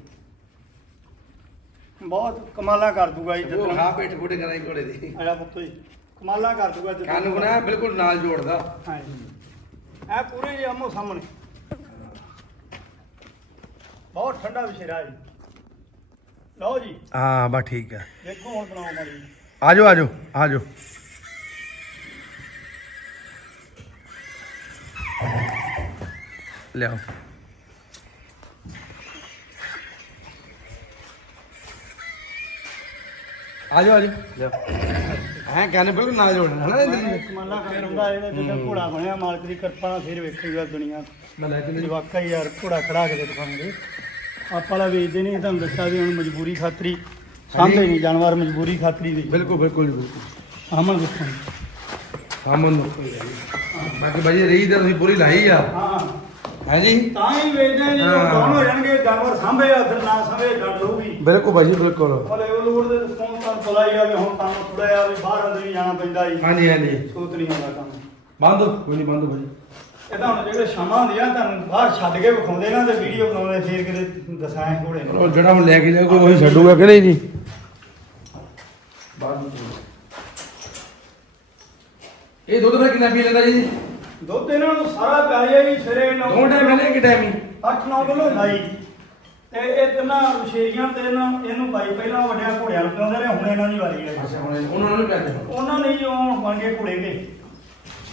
ਬਹੁਤ ਕਮਾਲਾਂ ਕਰ ਦੂਗਾ ਜੀ ਉਹ ਖਾ ਪੇਟ ਫੁੱਟ ਕਰਾਈ ਘੋੜੇ ਦੀ। ਆਇਆ ਪੁੱਤੋ ਜੀ ਕਮਾਲਾਂ ਕਰ ਦੂਗਾ ਜਿੱਦਣ- ਕੰਨ ਗੁਣਾ ਬਿਲਕੁਲ ਨਾਲ ਜੋੜਦਾ। ਹਾਂ ਜੀ। ਇਹ ਪੂਰੇ ਜੀ ਆਮੋ ਸਾਹਮਣੇ। ਬਹੁਤ ਠੰਡਾ ਵਿਸ਼ੇਰਾ ਜੀ। ਲਓ ਜੀ। ਹਾਂ ਬਾ ਠੀਕ ਹੈ ਦੇਖੋ ਹੁਣ ਬਣਾਓ ਮਾਰੀ ਆਜੋ ਆਜੋ ਆਜੋ। ਲਿਆਓ। ਆਜੋ ਆਜੋ ਲਿਆਓ ਹਾਂ ਕਹਿੰਦੇ ਬਿਲਕੁਲ ਨਾਲ ਜੋੜਨਾ ਹੈ ਨਾ ਇੰਦਰ ਜੀ? ਕਮਾਲਾਂ ਕਰ ਹੁੰਦਾ ਇਹਨੇ ਜਦੋਂ ਘੋੜਾ ਬਣਿਆ ਮਾਲਕ ਦੀ ਕਿਰਪਾ ਨਾਲ ਫਿਰ ਵੇਖੇਗਾ ਦੁਨੀਆ। ਮੈਂ ਲੈ ਕੇ ਵਾਕਈ ਯਾਰ ਘੋੜਾ ਖੜਾ ਕੇ ਦਿਖਾਉਂਦੇ ਆਪਾਂ ਲਾ ਵੇਚਦੇ ਨਹੀਂ ਤੁਹਾਨੂੰ ਦੱਸਿਆ ਵੀ ਹੁਣ ਮਜਬੂਰੀ ਖਾਤਰੀ। ਸਾਹਮਣੇ ਨਹੀਂ ਜਾਨਵਰ ਮਜਬੂਰੀ ਖਾਤਰੀ ਵੀ ਬਿਲਕੁਲ ਬਿਲਕੁਲ ਬਿਲਕੁਲ। ਸਾਹਮਣੇ ਦੇਖਣ ਸਾਮਨ ਨੂੰ। ਬਾਕੀ ਭਾਜੀ ਰਹੀ ਤਾਂ ਤੁਸੀਂ ਪੂਰੀ ਲਾਈ ਆ। ਹਾਂ। ਹੈ ਜੀ? ਤਾਂ ਹੀ ਵੇਚਦੇ ਆ ਜਦੋਂ ਹਾਂ। ਡਾਊਨ ਹੋ ਜਾਣਗੇ ਜਾਨਵਰ ਸਾਂਭੇ ਆ ਫਿਰ ਨਾ ਸਾਂਭੇ ਡੱਡ ਲਊਗੀ। ਬਿਲਕੁਲ ਭਾਜੀ ਬਿਲਕੁਲ। ਹਲੇ ਉਹ ਲੋੜ ਦੇ ਰਿਸਪੌਂਸ ਤਾਂ ਪਤਾ ਹੀ ਆ ਵੀ ਹੁਣ ਕੰਮ ਥੋੜਾ ਆ ਵੀ ਬਾਹਰ ਅੰਦਰ ਜਾਣਾ ਪੈਂਦਾ ਜੀ। ਹਾਂਜੀ ਹਾਂਜੀ। ਸੂਤ ਨਹੀਂ ਆਉਂਦਾ ਕੰਮ। ਬੰਦ ਕੋਈ ਨਹੀਂ ਬੰਦ ਭਾਜੀ। ਇਹ ਤਾਂ ਹੁਣ ਜਿਹੜੇ ਸ਼ਾਮਾਂ ਹੁੰਦੀਆਂ ਤੁਹਾਨੂੰ ਬਾਹਰ ਛੱਡ ਕੇ ਵਿਖਾਉਂਦੇ ਨਾ ਤੇ ਵੀਡੀਓ ਬਣਾਉਂਦੇ ਫੇਰ ਕਿਤੇ ਦਸਾਂ ਘੋੜੇ ਨੂੰ। ਉਹ ਜਿਹੜਾ ਹੁਣ ਲੈ ਕੇ ਜਾਊਗਾ ਉਹੀ ਛੱਡੂਗਾ ਕਿ ਨਹੀਂ। ਜੀ ਇਹ ਦੁੱਧ ਫਿਰ ਕਿੰਨਾ ਪੀ ਲੈਂਦਾ ਜੀ? ਦੁੱਧ ਇਹਨਾਂ ਨੂੰ ਸਾਰਾ ਪਿਆ ਜੀ ਸਵੇਰੇ ਦੋ ਟਾਈਮ ਲੈਣੇ ਕਿ ਟਾਈਮ ਹੀ। 8-9 ਕਿਲੋ ਜੀ। ਤੇ ਇਹ ਤਿੰਨਾਂ ਸ਼ੇਰੀਆਂ ਤੇ ਇਹਨਾਂ ਇਹਨੂੰ ਬਾਈ ਪਹਿਲਾਂ ਵੱਡਿਆਂ ਘੋੜਿਆਂ ਨੂੰ ਪਿਆਉਂਦੇ ਰਹੇ ਹੁਣ ਇਹਨਾਂ ਦੀ ਵਾਰੀ ਹੈ ਅੱਛਾ ਹੁਣ ਇਹ- ਉਹਨਾਂ ਨੂੰ ਪੈਂਦੇ ਉਹਨਾਂ ਨੇ ਜੋ ਹੁਣ ਬਣ ਗਏ ਘੋੜੇ ਕੇ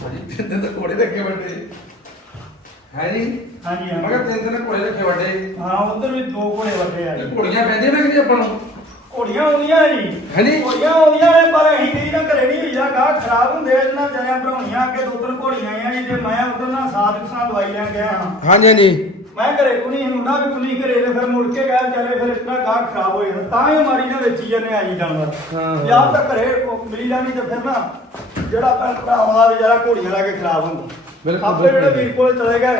ਹਾਂਜੀ ਤਿੰਨ ਦਿਨ ਤਾਂ ਘੋੜੇ ਰੱਖੇ ਵੱਡੇ। ਹੈ ਜੀ? ਹਾਂਜੀ ਮੈਂ ਕਿਹਾ ਤਿੰਨ ਦਿਨ ਘੋੜੇ ਰੱਖੇ ਵੱਡੇ। ਹਾਂ ਉਧਰ ਵੀ ਦੋ ਘੋੜੇ ਵੱਡੇ ਆ ਤੇ ਜੀ ਘੋੜੀਆਂ ਪੈਂਦੀਆਂ ਨੇ ਕਿ ਆਪਾਂ ਨੂੰ? ਘੋੜੀਆਂ ਆਉਂਦੀਆਂ ਜੀ। ਹੈਨੀ? ਘੋੜੀਆਂ ਆਉਂਦੀਆਂ ਨੇ ਪਰ ਅਸੀਂ ਕਹੀ ਨਾ ਘਰੇ ਨਹੀਂ ਹੋਈਦਾ ਗਾਹ ਖਰਾਬ ਹੁੰਦੇ ਆ ਇਹਨਾਂ ਜਣਿਆਂ ਬਣਾਉਣੀਆਂ ਅੱਗੇ ਦੋ ਤਿੰਨ ਘੋੜੀਆਂ ਆਈਆਂ ਜੀ ਤੇ ਮੈਂ ਉਧਰ ਨਾ ਸਾਧ ਕਿਸਾਨ ਦਵਾਈ ਲੈਣ ਗਿਆ ਹਾਂ। ਹਾਂਜੀ ਹਾਂਜੀ। ਮੈਂ ਘਰੇ ਕੋਈ ਨਹੀਂ ਮੁੰਡਾ ਵੀ ਕੋਈ ਨਹੀਂ ਘਰੇ ਤੇ ਫਿਰ ਮੁੜ ਕੇ ਗਿਆ ਵਿਚਾਰੇ ਫਿਰ ਇਤਨਾ ਗਾਹ ਖਰਾਬ ਹੋ ਜਾਂਦਾ ਤਾਂ ਹੀ ਮਾਰੀ ਨਾ ਵੇਚੀ ਜਾਂਦੇ ਆ ਜੀ ਜਾਨਵਰ। ਹਾਂ। ਜਾਂ ਤਾਂ ਘਰੇ ਉਹ ਮਿਲੀ ਜਾਂਦੀ ਤੇ ਫਿਰ ਨਾ ਜਿਹੜਾ ਭੈਣ ਭਰਾ ਆਉਂਦਾ ਵੀ ਜਿਹੜਾ ਘੋੜੀਆਂ ਲਾ ਕੇ ਖਰਾਬ ਹੁੰਦਾ। ਬਿਲਕੁਲ, ਆਪੇ ਜਿਹੜੇ ਬਿਲਕੁਲ। ਵੀਰ ਕੋਲ ਚਲੇ ਗਏ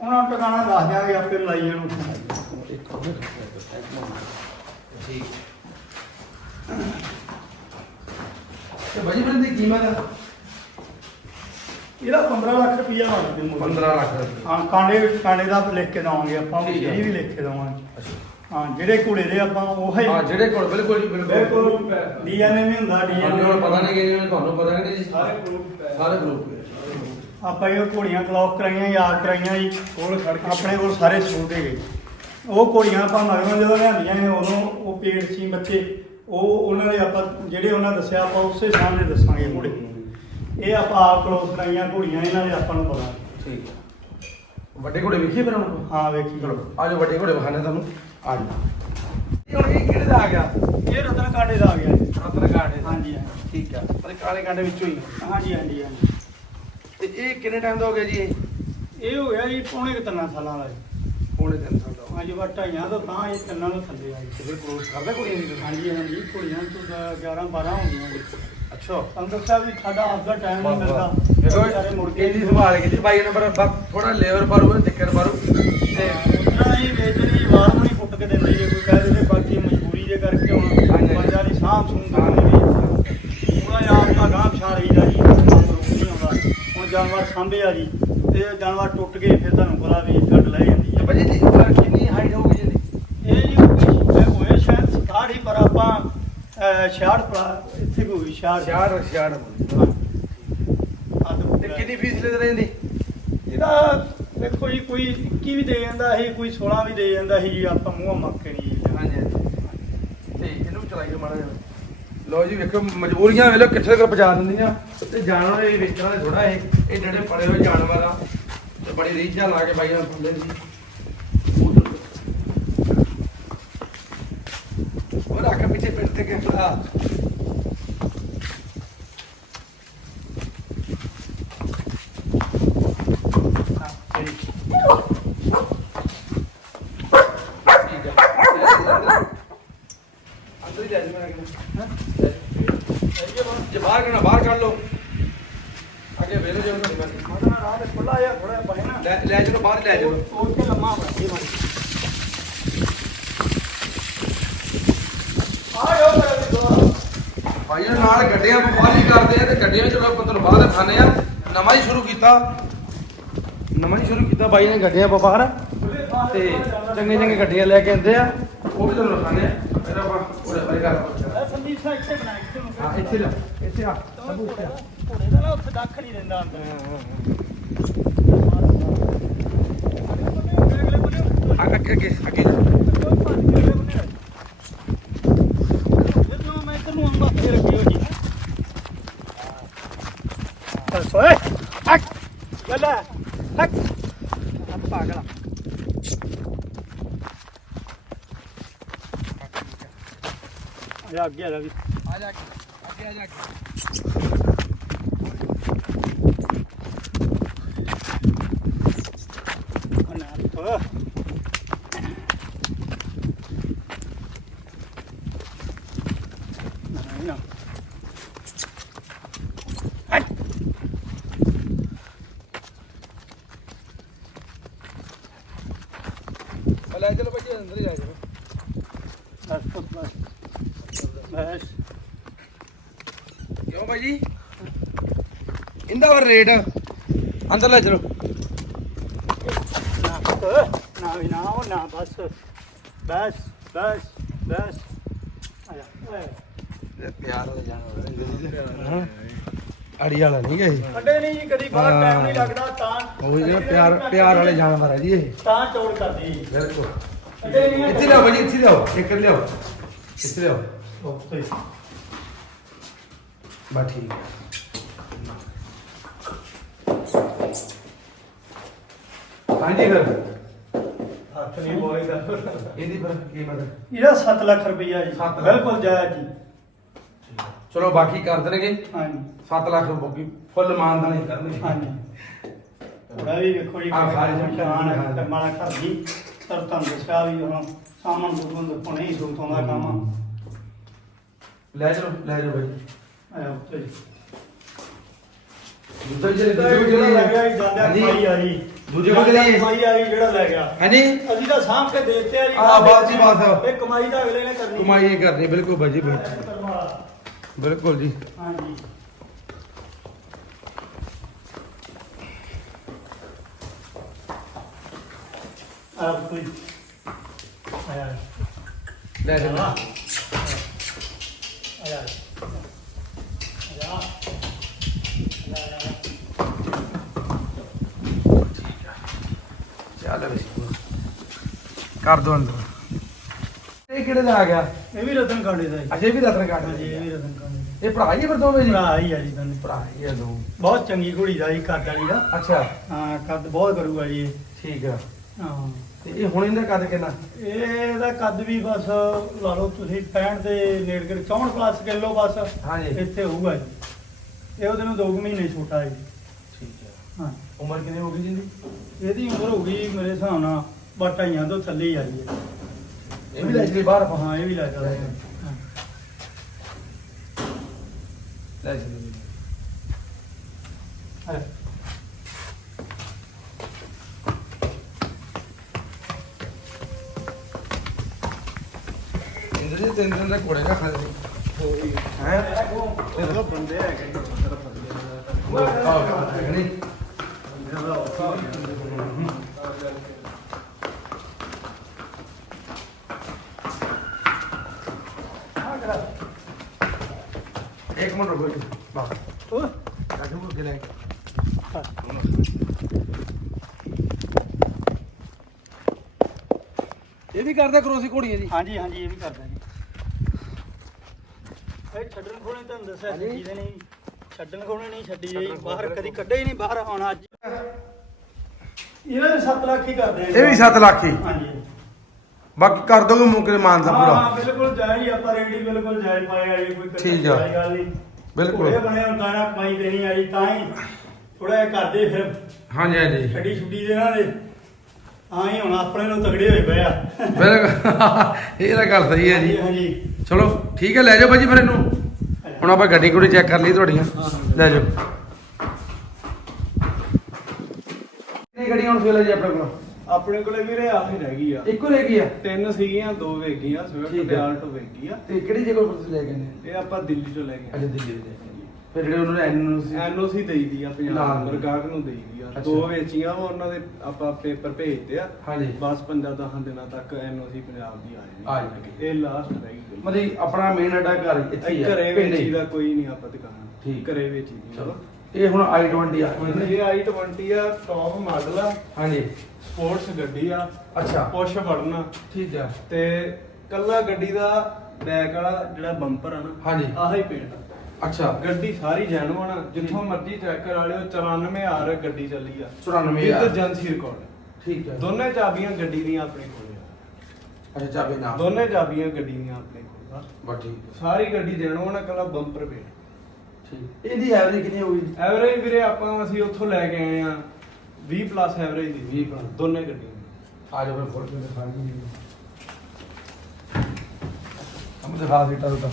ਉਹਨਾਂ ਨੂੰ ਟਿਕਾਣਾ ਦੱਸ ਦਿਆਂਗੇ ਆਪੇ ਲਾਈ ਇਹਨੂੰ ਠੀਕ। ਤੇ ਬਾਜੀ ਫਿਰ ਦੀ ਕੀਮਤ? ਇਹਦਾ 15 ਲੱਖ ਰੁਪਈਆ ਮੰਗਦੇ ਮੁੱਲ। 15 ਲੱਖ ਰੁਪਏ ਹਾਂ ਕਾਂਡੇ ਕਾਂਡੇ ਦਾ ਲਿਖ ਕੇ ਦਵਾਂਗੇ ਆਪਾਂ ਠੀਕ ਹੈ। ਇਹ ਵੀ ਲਿਖ ਕੇ ਦਵਾਂਗੇ। ਹਾਂ ਜਿਹੜੇ ਘੋੜੇ ਦੇ ਆਪਾਂ ਉਹ ਹੀ ਹਾਂ ਜਿਹੜੇ ਕੋਲ ਬਿਲਕੁਲ ਜੀ ਬਿਲਕੁਲ। ਡੀਐਨਏ ਵੀ ਹੁੰਦਾ ਤੁਹਾਨੂੰ ਡੀਐਨਏ ਹੁਣ ਪਤਾ ਨਹੀਂ ਕਿ ਤੁਹਾਨੂੰ ਪਤਾ ਨਹੀਂ ਜੀ। ਸਾਰੇ group ਸਾਰੇ ਗਰੁੱਪ ਆਪਾਂ ਇਹ ਘੋੜੀਆਂ ਕਲੌਕ ਕਰਾਈਆਂ ਯਾਦ ਕਰਾਈਆਂ ਜੀ। ਕੋਲ ਖੜ ਕੇ ਆਪਣੇ ਕੋਲ ਸਾਰੇ ਸੂਟ ਹੈਗੇ ਉਹ ਘੋੜੀਆਂ ਆਪਾਂ ਮਗਰੋਂ ਜਦੋਂ ਲਿਆਂਦੀਆਂ ਨੇ ਉਦੋਂ ਉਹ ਪੇੜ ਸੀ ਬੱਚੇ ਉਹ ਉਹਨਾਂ ਦੇ ਆਪਾਂ ਜਿਹੜੇ ਉਹਨਾਂ ਦੱਸਿਆ ਆਪਾਂ ਉਸੇ ਸਾਹਮਣੇ ਦੱਸਾਂਗੇ ਘੋੜੇ। ਇਹ ਆਪਾਂ ਆਪ ਕਲੌਕ ਕਰਾਈਆਂ ਘੋੜੀਆਂ ਇਹਨਾਂ ਦੇ ਆਪਾਂ ਨੂੰ ਪਤਾ। ਠੀਕ ਹੈ ਵੱਡੇ ਘੋੜੇ ਵੇਖੀਏ ਫਿਰ ਹੁਣ? ਹਾਂ ਵੇਖੀ। ਚਲੋ ਆ ਜਾਓ ਵੱਡੇ ਘੋੜੇ ਵਿਖਾਣੇ ਤੁਹਾਨੂੰ। ਆ ਜਾਓ। ਇਹ ਹੁਣ ਇਹ ਕਿਹੜੇ ਦਾ ਆ ਗਿਆ? ਇਹ ਰਤਨ ਕਾਂਡੇ ਦਾ ਆ ਗਿਆ। ਜੀ। ਰਤਨ ਕਾਂਡੇ ਦਾ। ਹਾਂਜੀ ਹਾਂਜੀ। ਠੀਕ ਆ। ਪਰ ਇਹ ਕਾਲੇ ਕਾਂਡੇ ਵਿੱਚੋਂ ਹੀ ਆ। ਹਾਂਜੀ ਹਾਂਜੀ ਹਾਂਜੀ। ਤੇ ਇਹ ਕਿੰਨੇ ਟਾਈਮ ਦਾ ਹੋ ਗਿਆ ਜੀ ਇਹ? ਇਹ ਹੋ ਗਿਆ ਜੀ ਪੌਣੇ ਕੁ ਤਿੰਨਾਂ ਸਾਲਾਂ ਦਾ ਜੀ। ਪੌਣੇ ਤਿੰਨ ਸਾਲ। ਦਾ ਹਾਂਜੀ ਬਸ ਢਾਈਆਂ ਤੋਂ ਤਾਂ ਇਹ ਤਿੰਨਾਂ ਤੋਂ ਥੱਲੇ ਆ ਜੀ ਤੇ ਫਿਰ ਕਲੋਜ਼ ਕਰਦਾ ਕੁੜੀਆਂ ਦੀ ਹਾਂਜੀ ਹਾਂਜੀ ਘੋੜੀਆਂ ਤੋਂ 11 12 ਹੋ ਗਈਆਂ ਜੀ ਅੱਛਾ। ਤੁਹਾਨੂੰ ਦੱਸਿਆ ਵੀ ਸਾਡਾ ਆਪਦਾ ਟਾਈਮ ਨਹੀਂ ਮਿਲਦਾ। ਦੇਖੋ ਵਿਚਾਰੇ ਮੁੜ ਕੇ ਇਹਦੀ ਸੰਭਾਲ ਕੇ ਜੀ ਬਾਈ ਨੰਬਰ ਥੋੜਾ ਲੇਬਰ ਪਾਰੂ ਦਿੱਕਤ ਪਾਰੂ ਤੇ ਉਤਰਾ ਹੀ ਵੇਚਣੀ ਵਾਰ ਨਹੀਂ ਫੁੱਟ ਕੇ ਦਿੰਦੇ ਜੇ ਕੋਈ ਕਹਿ ਦੇ ਬਾਕੀ ਮਜਬੂਰੀ ਦੇ ਕਰਕੇ ਹੁਣ ਹਾਂਜੀ। ਦੀ ਸਾਂਭ ਆਪ ਦਾ ਗਾਂਹ ਪਛਾਣ ਰਹੀਦਾ ਜੀ ਕੰਮ ਰੋਕ ਨਹੀਂ ਆਉਂਦਾ। ਹੁਣ ਜਾਨਵਰ ਸਾਂਭੇ ਆ ਜੀ ਤੇ ਜਾਨਵਰ ਟੁੱਟ ਗਏ ਫਿਰ ਤੁਹਾਨੂੰ ਪਤਾ ਵੀ ਕੱਢ ਲੈ ਜਾਂਦੀ ਹੈ। ਬਾਜੀ ਜੀ ਅਹ ਕਿੰਨੀ ਹਾਈਟ ਹੋਊਗੀ ਜੀ ਇਹਦੀ? ਇਹ ਜੀ ਕੋਈ ਹੋਏ ਸ਼ਾਇਦ 67 ਹੀ ਪਰ ਆਪਾਂ ਅਹ, 66 ਪਲਾ ਇੱਥੇ ਕੋਈ 66 ਛਿਆਹਠ ਛਿਆਹਠ ਹੱਦ ਤੇ ਕਿੰਨੀ ਫੀਸ ਲੈ ਰਹੇ ਜੀ ਇਹਦਾ ਦੇਖੋ ਜੀ ਕੋਈ 21 ਵੀ ਦੇ ਜਾਂਦਾ ਸੀ ਕੋਈ 16 ਵੀ ਦੇ ਜਾਂਦਾ ਸੀ ਜੀ ਆਪਾਂ ਮੂੰਹ ਮੱਕ ਕੇ ਨਹੀਂ ਜੀ ਹਾਂਜੀ ਹਾਂਜੀ। ਤੇ ਇਹਨੂੰ ਵੀ ਚਲਾਈਏ ਮਾੜਾ ਜਿਹਾ। ਲੋ ਜੀ ਵੇਖੋ ਮਜਬੂਰੀਆਂ ਵੇਲੇ ਕਿੱਥੇ ਤੱਕ ਪਹੁੰਚਾ ਦਿੰਦੀਆਂ। ਤੇ ਜਾਨਵਰ ਇਹ ਵੇਚਣਾ ਥੋੜਾ ਇਹ ਇਹ ਜਿਹੜੇ ਪੜੇ ਹੋਏ ਜਾਨਵਰ ਆ ਤੇ ਬੜੀ ਰੀਝਾਂ ਲਾ ਕੇ ਬਾਈਆਂ ਥੱਲੇ ਸੀ। ਉਹ ਰੱਖ ਪਿੱਛੇ ਪਿੱਛੇ ਤੇ ਕਿਹੜਾ ਠੀਕ ਹੈ ਅੰਦਰ ਹੀ ਲੈ ਜੀ ਮੈਂ ਜੇ ਬਾਹਰ ਕਰਨਾ ਬਾਹਰ ਕੱਢ ਲਓ ਅੱਗੇ ਵੇਲੇ ਜੋ ਤੁਹਾਡੀ ਮਰਜ਼ੀ ਮਾਤਾ ਰਾਹ ਤੇ ਖੁੱਲਾ ਜਿਹਾ ਥੋੜਾ ਬਣੇ ਨਾ ਲੈ ਲੈ ਚਲੋ ਬਾਹਰ ਲੈ ਚਲੋ ਉਹ ਤੇ ਲੰਮਾ ਬਣੇ ਬਣੇ ਆ ਜਾਓ ਮੇਰੇ ਦੋ ਭਾਈ ਇਹ ਨਾਲ ਗੱਡੀਆਂ ਵਪਾਰੀ ਕਰਦੇ ਆ ਤੇ ਗੱਡੀਆਂ ਚਲੋ ਪਤਰ ਬਾਹਰ ਖਾਣੇ ਆ। ਨਵਾਂ ਹੀ ਸ਼ੁਰੂ ਕੀਤਾ। ਨਵਾਂ ਹੀ ਸ਼ੁਰੂ ਕੀਤਾ। ਬਾਈ ਨੇ ਗੱਡੀਆਂ ਵਪਾਰ ਤੇ ਚੰਗੇ ਚੰਗੇ ਗੱਡੀਆਂ ਲੈ ਕੇ ਆਉਂਦੇ ਆ। ਉਹ ਵੀ ਤੁਹਾਨੂੰ ਖਾਣੇ ਆ। ਫਿਰ ਆਪਾਂ ਉਹਦੇ ਬਾਰੇ ਗੱਲ ਸੰਦੀਪ ਸਿੰਘ ਇੱਥੇ ਬਣਾ ਇੱਥੇ ਹਾਂ ਇੱਥੇ ਲੈ ਇੱਥੇ ਆ ਸਭੂ ਇੱਥੇ। ਘੋੜੇ ਦਾ ਉੱਥੇ ਦੱਖ ਨਹੀਂ ਦਿੰਦਾ ਅੰਦਰ। ਅੱਗੇ ਅੱਗੇ ਅੱਗੇ ਜਦੋਂ ਮੈਂ ਇੱਧਰ ਨੂੰ ਆਉਂਦਾ ਫੇਰ ਅੱਗੇ ਹੋ ਜੀ ਚੱਲ ਸੋਏ ਹੱਕ ਗੱਲਾ ਹੱਕ ਆ ਪਾਗਲਾ ਆ ਅੱਗੇ ਆ ਜਾ ਵੀ ਆ ਜਾ ਅੱਗੇ ਆ ਜਾ ਨਾ ਤੋ ਨਹੀਂ ਨਾ ਹੱਕ ਲੈ ਚਲੋ ਬੱਚੇ ਅੰਦਰ ਹੀ ਜਾ ਜਾਓ ਬਸ ਪੁੱਤ ਬਸ ਬਸ ਕਿਉਂ ਭਾਈ ਜੀ ਰੇਟ। ਅੰਦਰ ਲੈ ਚਲੋ। ਨਾ ਪੁੱਤ ਨਾ ਵੀ ਨਾ ਉਹ ਨਾ ਬਸ ਬਸ ਬਸ ਬਸ ਆ ਜਾ ਓਏ ਪਿਆਰ ਵਾਲੇ ਜਾਨਵਰ ਅੜੀ ਵਾਲਾ ਨਹੀਂ ਗਏ ਕੱਢੇ ਨਹੀਂ ਜੀ ਕਦੀ ਬਾਹਰ ਟਾਈਮ ਨਹੀਂ ਲੱਗਦਾ ਤਾਂ ਉਹ ਜਿਹੜਾ ਪਿਆਰ ਪਿਆਰ ਵਾਲੇ ਜਾਨਵਰ ਹੈ ਜੀ ਇਹ। ਤਾਂ ਚੌੜ ਕਰਦੀ। ਬਿਲਕੁਲ। ਅੱਡੇ ਨਹੀਂ ਇੱਥੇ ਲਿਆਓ ਭਾਜੀ ਇੱਥੇ ਲਿਆਓ। ਇੱਕ ਲਿਆਓ। ਇੱਥੇ ਲਿਆਓ। ਬਸ ਠੀਕ। ਹੈ ਹਾਂਜੀ ਫਿਰ ਹੱਥ ਨਹੀਂ ਬੋਲਦਾ ਇਹਦੀ ਫਿਰ ਕੀ ਮਤਲਬ? ਇਹਦਾ 7 ਲੱਖ ਰੁਪਈਆ ਜੀ। ਸੱਤ ਲੱਖ। ਬਿਲਕੁਲ ਜਾਇਜ਼ ਜੀ। ਚਲੋ ਬਾਕੀ ਕਰ ਦੇਣਗੇ। ਹਾਂਜੀ। 7 ਲੱਖ ਰੁਪਏ ਫੁੱਲ ਮਾਨਦਾਨ ਨਹੀਂ ਕਰਨਗੇ। ਹਾਂਜੀ। ਥੋੜਾ ਵੀ ਵੇਖੋ ਜੀ ਆਹ ਸਾਰੇ ਜਿਹੜੇ ਸ਼ਾਨ ਹੈ। ਕਰਮਾਂ ਵਾਲਾ ਘਰ ਦੀ ਤਰ ਤੁਹਾਨੂੰ ਦੱਸਿਆ ਵੀ ਹੁਣ ਸਾਮਨ ਬੁੱਧੋਂ ਦੇ ਪੁਣੇ ਹੀ ਸੂਤੋਂ ਦਾ ਕੰਮ ਆ। ਲੈ ਚਲੋ ਲੈ ਜਾਓ ਭਾਈ ਆਇਆ ਉੱਤੇ ਜੀ ਦੂਜੇ ਜਿਹੜੇ ਜਿਹੜਾ ਦੂਜੇ ਕੋਲ ਲੈ ਗਿਆ ਜੀ ਜਾਂਦਿਆਂ। ਕਮਾਈ ਆ ਜੀ। ਦੂਜੇ ਕੋਲ ਚਲੇ ਗਏ। ਕਮਾਈ ਆ ਜੀ ਜਿਹੜਾ ਲੈ ਗਿਆ। ਹਾਂਜੀ। ਅਸੀਂ ਤਾਂ ਸਾਂਭ ਕੇ ਦੇਤੇ ਆ ਜੀ। ਆਹ ਬਸ ਜੀ, ਬਸ। ਇਹ ਕਮਾਈ ਤਾਂ ਅਗਲੇ ਨੇ ਕਰਨੀ। ਕਮਾਈ ਇਹ ਕਰਨੀ ਬਿਲਕੁਲ ਭਾਜੀ ਇਹ ਬਿਲਕੁਲ। ਬਿਲਕੁਲ ਜੀ। ਹਾਂਜੀ। ਆਪ ਕੋਈ। ਆਇਆ। ਲੈ ਜਾਓ ਆਇਆ। ਆਇਆ ਚੱਲ ਬਈ ਕਰ ਦੋ ਅੰਦਰ। ਇਹ ਕਿਹੜੇ ਦਾ ਆ ਗਿਆ? ਇਹ ਵੀ ਰਤਨ ਕਾਂਡੇ ਦਾ ਜੀ। ਅਜੇ ਵੀ ਰਤਨ ਕਾਟ ਹਾਂਜੀ ਇਹ ਵੀ ਰਤਨ ਕਾਂਡੇ ਦਾ। ਇਹ ਭਰਾ ਹੀ ਫਿਰ ਦੋਵੇਂ ਜੀ? ਭਰਾ ਹੀ ਆ ਜੀ ਤੁਹਾਨੂੰ ਭਰਾ ਹੀ ਆ ਦੋ ਬਹੁਤ ਚੰਗੀ ਘੋੜੀ ਦਾ ਜੀ ਕੱਦ ਵਾਲੀ ਦਾ। ਅੱਛਾ। ਹਾਂ ਕੱਦ ਬਹੁਤ ਕਰੂਗਾ ਜੀ ਠੀਕ ਆ। ਹਾਂ। ਤੇ ਇਹ ਹੁਣ ਇਹਦਾ ਕੱਦ ਕਿੰਨਾ? ਇਹਦਾ ਕੱਦ ਵੀ ਬਸ ਲਾ ਲਓ ਤੁਸੀਂ 65 ਦੇ ਨੇੜੇ ਨੇੜੇ 64 ਪਲੱਸ ਕਿਲੋ ਬਸ ਹਾਂਜੀ। ਇੱਥੇ ਹੋਊਗਾ ਜੀ। ਇਹ ਉਹਦੇ ਨੂੰ 2 ਮਹੀਨੇ ਛੋਟਾ ਹੈ ਜੀ। ਠੀਕ ਆ। ਹਾਂ। ਉਮਰ ਕਿੰਨੀ ਹੋ ਗਈ ਜੀ ਇਹਦੀ ਉਮਰ ਹੋ ਗਈ ਮੇਰੇ ਹਿਸਾਬ ਨਾਲ ਬਟਾਈਆਂ ਤੋਂ ਥੱਲੇ ਹੀ ਆਈ ਹੈ। ਇਹ ਵੀ ਲੈ ਜੀ ਬਾਹਰ ਆਪਾਂ ਹਾਂ ਇਹ ਵੀ ਲੈ। ਹਾਂ ਲੈ ਜੀ ਹਾਂ। ਇੰਦਰ ਜੀ ਤਿੰਨ ਦਿਨ ਦਾ ਕੋੜੇ ਰੱਖ ਲੈ ਜੀ। ਹੈ? ਉਹਦਾ ਬੰਦੇ ਹੈਗੇ ਨੇ ਅੰਦਰ ਬੰਦੇ ਆਹ ਨਹੀਂ? ਇੱਕ ਮਿੰਟ ਰੁਕੋ ਜੀ ਬਸ ਉਹ ਕਾਜੂ ਕੋ ਗਿਲੇ ਇਹ ਵੀ ਕਰਦਾ ਕਰੋਸੀ ਘੋੜੀਆਂ ਜੀ। ਹਾਂਜੀ ਹਾਂਜੀ ਇਹ ਵੀ ਕਰਦਾ ਜੀ। ਇਹ ਛੱਡਣ ਖੋਣੇ ਤੁਹਾਨੂੰ ਦੱਸਿਆ। ਸੀ ਜਿਹਦੇ ਨਹੀਂ। ਛੱਡਣ ਖੋਣੇ ਨਹੀਂ ਛੱਡੀ ਜੀ ਬਾਹਰ ਕਦੀ ਕੱਢੇ ਹੀ ਨਹੀਂ ਬਾਹਰ ਆਉਣਾ ਅੱਜ। ਇਹਨਾਂ ਦੇ 7 ਲੱਖ ਹੀ ਕਰਦੇ ਆ ਜੀ। ਇਹ ਵੀ 7 ਲੱਖ ਹੀ। ਹਾਂਜੀ। ਬਾਕੀ ਕਰ ਦੋਗੇ ਮੌਕੇ ਤੇ ਮਾਨਸਾ ਪੂਰਾ ਹਾਂ ਬਿਲਕੁਲ ਜਾਇਜ਼ ਹੀ ਆਪਾਂ ਰੇਡੀ ਬਿਲਕੁਲ ਜਾਇਜ਼ ਪਾਏ ਵਾਲੀ ਕੋਈ ਠੀਕ ਆ। ਗੱਲ ਨਹੀਂ। ਬਿਲਕੁਲ। ਇਹ ਬਣਿਆ ਹੁੰਦਾ ਨਾ ਕਮਾਈ ਦੇਣੀ ਆਈ ਤਾਂ ਹੀ ਥੋੜਾ ਜਿਹਾ ਕਰਦੇ ਫਿਰ। ਹਾਂਜੀ ਹਾਂਜੀ। ਛੱਡੀ ਛੁੱਡੀ ਦੇ ਨਾਲ ਹਾਂ ਹੀ ਹੁਣ ਆਪਣੇ ਨੂੰ ਤਗੜੇ ਹੋਏ ਪਏ ਆ। ਬਿਲਕੁਲ। ਇਹ ਤਾਂ ਗੱਲ ਸਹੀ ਹੈ ਜੀ। ਹਾਂਜੀ ਚਲੋ ਠੀਕ ਹੈ ਲੈ ਜਾਓ ਭਾਜੀ ਫਿਰ ਇਹਨੂੰ। ਹੁਣ ਆਪਾਂ ਗੱਡੀ ਗੁੱਡੀ ਚੈੱਕ ਕਰ ਲਈ ਤੁਹਾਡੀਆਂ। ਲੈ ਜਾਓ। ਕਿੰਨੀ ਗੱਡੀਆਂ ਹੁਣ ਫੇਲ ਹੈ ਜੀ ਆਪਣੇ ਕੋਲ? ਆਪਣੇ ਕੋਲੇ ਵੀਰੇ ਆਹੀ ਰਹਿ ਗਈ ਆ ਇੱਕੋ ਰਹਿ ਗਈ ਆ ਤਿੰਨ ਸੀਗੀਆਂ ਦੋ ਵੇਗੀਆਂ ਸਵਿਫਟ ਠੀਕ ਤੇ ਆ। ਵੇਗੀ ਆ ਤੇ ਕਿਹੜੀ ਜਗ੍ਹਾ ਉੱਪਰ ਤੁਸੀਂ ਲੈ ਕੇ ਆਏ ਨੇ ਇਹ ਆਪਾਂ ਦਿੱਲੀ ਤੋਂ ਲੈ ਅੱਛਾ ਗਏ ਦਿੱਲੀ ਦੇ ਲੈ ਕੇ ਆਏ। ਫਿਰ ਜਿਹੜੇ ਉਹਨਾਂ ਨੇ ਐਨ ਸੀ ਐਨਓਸੀ ਦੇਈ ਦੀ ਆ ਨਾਲ। ਪੰਜਾਬ ਸਰਕਾਰ ਨੂੰ ਦੇਈ ਦੀ ਆ ਅੱਛਾ। ਦੋ ਵੇਚੀਆਂ ਵਾ ਉਹਨਾਂ ਦੇ ਆਪਾਂ ਪੇਪਰ ਭੇਜਦੇ ਆ ਹਾਂਜੀ ਬਸ 15 ਦਿਨਾਂ ਤੱਕ ਐਨਓਸੀ ਪੰਜਾਬ ਦੀ ਆ ਆ ਜਾਣੀ। ਇਹ ਲਾਸਟ ਰਹਿ ਗਈ ਮਤਲਬ ਆਪਣਾ ਮੇਨ ਅੱਡਾ ਘਰ ਇੱਥੇ ਹੀ ਇਹ ਆ ਘਰੇ ਪਿੰਡ ਹੀ। ਵੇਚੀ ਦਾ ਕੋਈ ਨਹੀਂ ਆਪਾਂ ਦੁਕਾਨ ਠੀਕ। ਘਰੇ ਵੇਚੀ ਦੀ ਚਲੋ ਇਹ ਹੁਣ i20 ਆ। ਇਹ i20 ਆ ਟੌਪ ਮਾਡਲ ਆ। ਹਾਂਜੀ। ਸਪੋਰਟਸ ਗੱਡੀ ਆ। ਅੱਛਾ। ਪੁਸ਼ ਵੜਨਾ। ਠੀਕ ਆ। ਤੇ ਕੱਲਾ ਗੱਡੀ ਦਾ ਬੈਕ ਵਾਲਾ ਜਿਹੜਾ ਬੰਪਰ ਆ ਨਾ ਹਾਂਜੀ। ਆਹ ਹੀ ਪੇਂਟ ਅੱਛਾ। ਗੱਡੀ ਸਾਰੀ ਜੈਨੂਅਨ ਆ। ਜਿੱਥੋਂ ਮਰਜ਼ੀ ਚੈੱਕ ਕਰਾ ਲਿਓ 94 ਆਰ ਗੱਡੀ ਚੱਲੀ ਆ। 94 ਵਿਦ ਹਜ਼ਾਰ। ਏਜੰਸੀ ਰਿਕਾਰਡ ਠੀਕ ਹੈ ਦੋਨੇ ਚਾਬੀਆਂ ਗੱਡੀ ਦੀਆਂ ਆਪਣੇ ਕੋਲ ਆ। ਅੱਛਾ ਚਾਬੀ ਨਾ ਦੋਨੇ ਚਾਬੀਆਂ ਗੱਡੀ ਦੀਆਂ ਆਪਣੇ ਕੋਲ ਆ। ਠੀਕ ਹੈ। ਸਾਰੀ ਗੱਡੀ ਜੈਨੂਅਨ ਆ ਕੱਲਾ ਬੰਪਰ ਪੇਂਟ ਠੀਕ। ਇਹਦੀ ਐਵਰੇਜ ਕਿੰਨੀ ਹੋਊਗੀ? ਐਵਰੇਜ ਵੀਰੇ ਆਪਾਂ ਅਸੀਂ ਉੱਥੋਂ ਲੈ ਕੇ ਆਏ ਆ 20 ਪਲੱਸ ਐਵਰੇਜ ਦੀ। 20 plus। ਦੋਨੇ ਗੱਡੀਆਂ। ਆ ਜਾਓ ਫਿਰ ਫੋਟੋ ਤੇ ਦਿਖਾ ਦਿੰਦੇ ਹਮ ਦਿਖਾ ਸੀਟਾ ਤਾਂ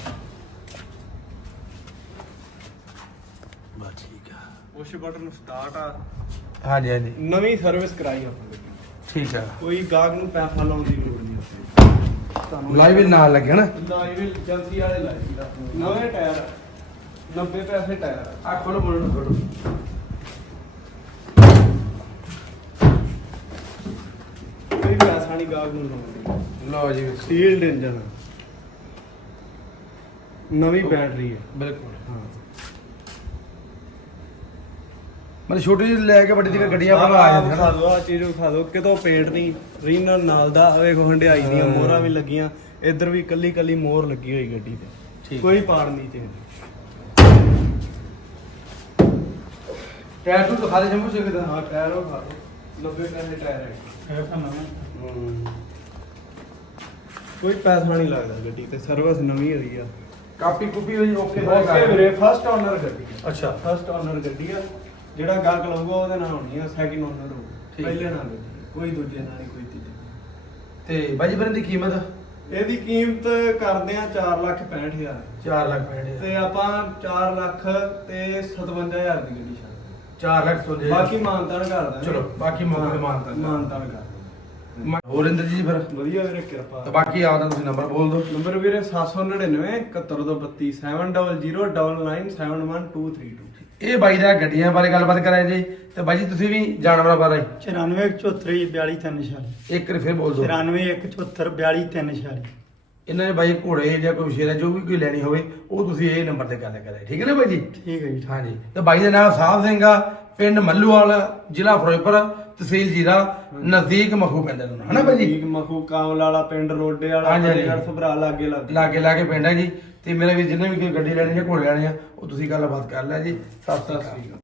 ਬਸ ਠੀਕ ਆ। ਪੁਸ਼ ਬਟਨ ਸਟਾਰਟ ਆ। ਹਾਂਜੀ ਹਾਂਜੀ। ਨਵੀਂ ਸਰਵਿਸ ਕਰਾਈ ਆਪਾਂ ਗੱਡੀ ਦੀ। ਠੀਕ ਆ। ਕੋਈ ਗਾਹਕ ਨੂੰ ਪੈਸਾ ਲਾਉਣ ਦੀ ਲੋੜ ਨਹੀਂ ਤੁਹਾਨੂੰ ਲਾਈਵ ਨਾਲ ਲੱਗੇ ਨਾ ਲਾਈਵ ਏਜੰਸੀ ਵਾਲੇ ਲਾਈ ਦਾ ਨਵੇਂ ਟਾਇਰ 90 ਪੈਸੇ ਟਾਇਰ ਆ। ਆ ਖੋਲੋ ਮੁੰਡੇ ਨੂੰ ਖੋਲੋ। ਕੋਈ ਪੈਸਾ ਨਹੀਂ ਗਾਹਕ ਨੂੰ ਲਾਉਣ ਲਓ ਜੀ। ਦੀ ਸੀਲਡ ਇੰਜਨ ਨਵੀਂ ਬੈਟਰੀ ਹੈ। ਬਿਲਕੁਲ। ਹਾਂ। ਮਤਲਬ ਛੋਟੀ ਜਿਹੀ ਲੈ ਕੇ ਵੱਡੀ ਤੱਕ ਗੱਡੀਆਂ ਬਣਾ ਆ ਜਾਂਦੀਆਂ ਖਾ। ਦੋ ਆ ਚੀਜ਼ ਖਾ ਦੋ। ਕਿਤੋਂ ਪੇਟ ਨਹੀਂ। ਰੀਨਰ ਨਾਲ ਦਾ ਵੇਖੋ ਹੰਡਿਆਈ ਦੀਆਂ ਮੋਹਰਾਂ ਵੀ ਲੱਗੀਆਂ। ਇੱਧਰ ਵੀ ਕੱਲੀ ਕੱਲੀ ਮੋਹਰ ਲੱਗੀ ਹੋਈ ਗੱਡੀ ਤੇ। ਠੀਕ। ਕੋਈ ਪਾੜ ਨਹੀਂ ਤੇ। ਟਾਇਰ ਟੂ ਦਿਖਾ ਦੇ ਜੰਮੂ ਚ ਕਿਦਾਂ? ਹਾਂ ਟਾਇਰ ਉਹ ਖਾ ਦੋ। 90 ਪੈਸੇ ਟਾਇਰ ਹੈ ਇਹ ਤਾਂ ਨਵਾਂ। ਕੋਈ ਪੈਸਾ ਨਹੀਂ ਲੱਗਦਾ ਗੱਡੀ ਤੇ ਸਰਵਿਸ ਨਵੀਂ ਹੋਈ ਆ। ਕਾਪੀ ਕੁਪੀ ਹੋਈ ਓਕੇ ਓਕੇ ਵੀਰੇ ਫਸਟ ਓਨਰ ਗੱਡੀ ਅੱਛਾ। ਫਸਟ ਓਨਰ ਗੱਡੀ ਆ। ਜਿਹੜਾ ਗਾਹਕ ਲਊਗਾ ਉਹਦੇ ਨਾਲ ਹੋਣੀ ਆ ਸੈਕਿੰਡ ਓਨਰ ਹੋਊ। ਠੀਕ। ਪਹਿਲੇ ਨਾਲ ਕੋਈ ਦੂਜੇ ਨਾਲ ਨਹੀਂ ਕੋਈ ਤੀਜੇ ਤੇ ਬਾਈ ਜੀ ਫਿਰ ਇਹਦੀ ਕੀਮਤ? ਇਹਦੀ ਕੀਮਤ ਕਰਦੇ ਆ 4 ਲੱਖ 65000 4 ਲੱਖ। ਪੈਣੇ ਤੇ ਆਪਾਂ 4 ਲੱਖ ਤੇ 57000 ਦੀ ਗੱਡੀ ਛੱਡ 4 ਲੱਖ ਸੋਲੇ ਬਾਕੀ ਮਾਨਤਾਨ ਕਰ ਦਾਂਗੇ ਚਲੋ, ਬਾਕੀ ਮੌਕੇ ਤੇ ਮਾਨਤਾਨ ਕਰ। ਮਾਨਤਾਨ ਕਰ ਹੋਰ ਇੰਦਰ ਜੀ ਫਿਰ? ਵਧੀਆ ਵੀਰੇ ਕਿਰਪਾ। ਤੇ ਬਾਕੀ ਆਪਦਾ ਤੁਸੀਂ ਨੰਬਰ ਬੋਲ ਦਿਓ। ਨੰਬਰ ਵੀਰੇ 799 7132 7009971232 ਇਹ ਬਾਈ ਦਾ ਗੱਡੀਆਂ ਬਾਰੇ ਗੱਲਬਾਤ ਕਰਾਏ ਜੀ। ਤੇ ਬਾਈ ਜੀ ਤੁਸੀਂ ਵੀ ਜਾਨਵਰਾਂ ਬਾਰੇ? 94 74 42 346 ਇੱਕ ਵਾਰ ਫਿਰ ਬੋਲ ਦਿਓ। 94 174 42 346 ਇਹਨਾਂ ਦੇ ਬਾਈ ਘੋੜੇ ਜਾਂ ਕੋਈ ਸ਼ੇਰ ਜੋ ਵੀ ਕੋਈ ਲੈਣੀ ਹੋਵੇ ਉਹ ਤੁਸੀਂ ਇਹ ਨੰਬਰ ਤੇ ਗੱਲ ਕਰਿਆ ਠੀਕ ਹੈ ਨਾ ਬਾਈ ਜੀ? ਠੀਕ ਹੈ ਜੀ ਹਾਂਜੀ। ਤੇ ਬਾਈ ਦਾ ਨਾਮ ਸਾਹਿਬ ਸਿੰਘ ਆ ਪਿੰਡ ਮੱਲੂਵਾਲ ਜ਼ਿਲ੍ਹਾ ਫਿਰੋਜ਼ਪੁਰ ਤਹਿਸੀਲ ਜੀਰਾ ਨਜ਼ਦੀਕ ਮਖੂ ਪੈਂਦਾ ਨੂੰ ਹਨਾ ਬਾਈ ਜੀ? ਠੀਕ ਮਖੂ ਕਾਮਲ ਵਾਲਾ ਪਿੰਡ ਰੋਡੇ ਵਾਲਾ ਹਾਂਜੀ, ਹਾਂਜੀ। ਫਤਿਹਗੜ੍ਹ ਸਭਰਾ ਲਾਗੇ ਲੱਗ। ਲਾਗੇ ਲਾਗੇ ਪਿੰਡ ਹੈ ਜੀ। ਤੇ ਮੇਰਾ ਵੀ ਜਿੰਨੇ ਵੀ ਕੋਈ ਗੱਡੀ ਲੈਣੀ ਹੈ ਘੋੜੇ ਲੈਣੇ ਆ ਉਹ ਤੁਸੀਂ ਗੱਲਬਾਤ ਕਰ ਲਿਆ ਜੀ। ਸਤਿ ਸ੍ਰੀ ਅਕਾਲ।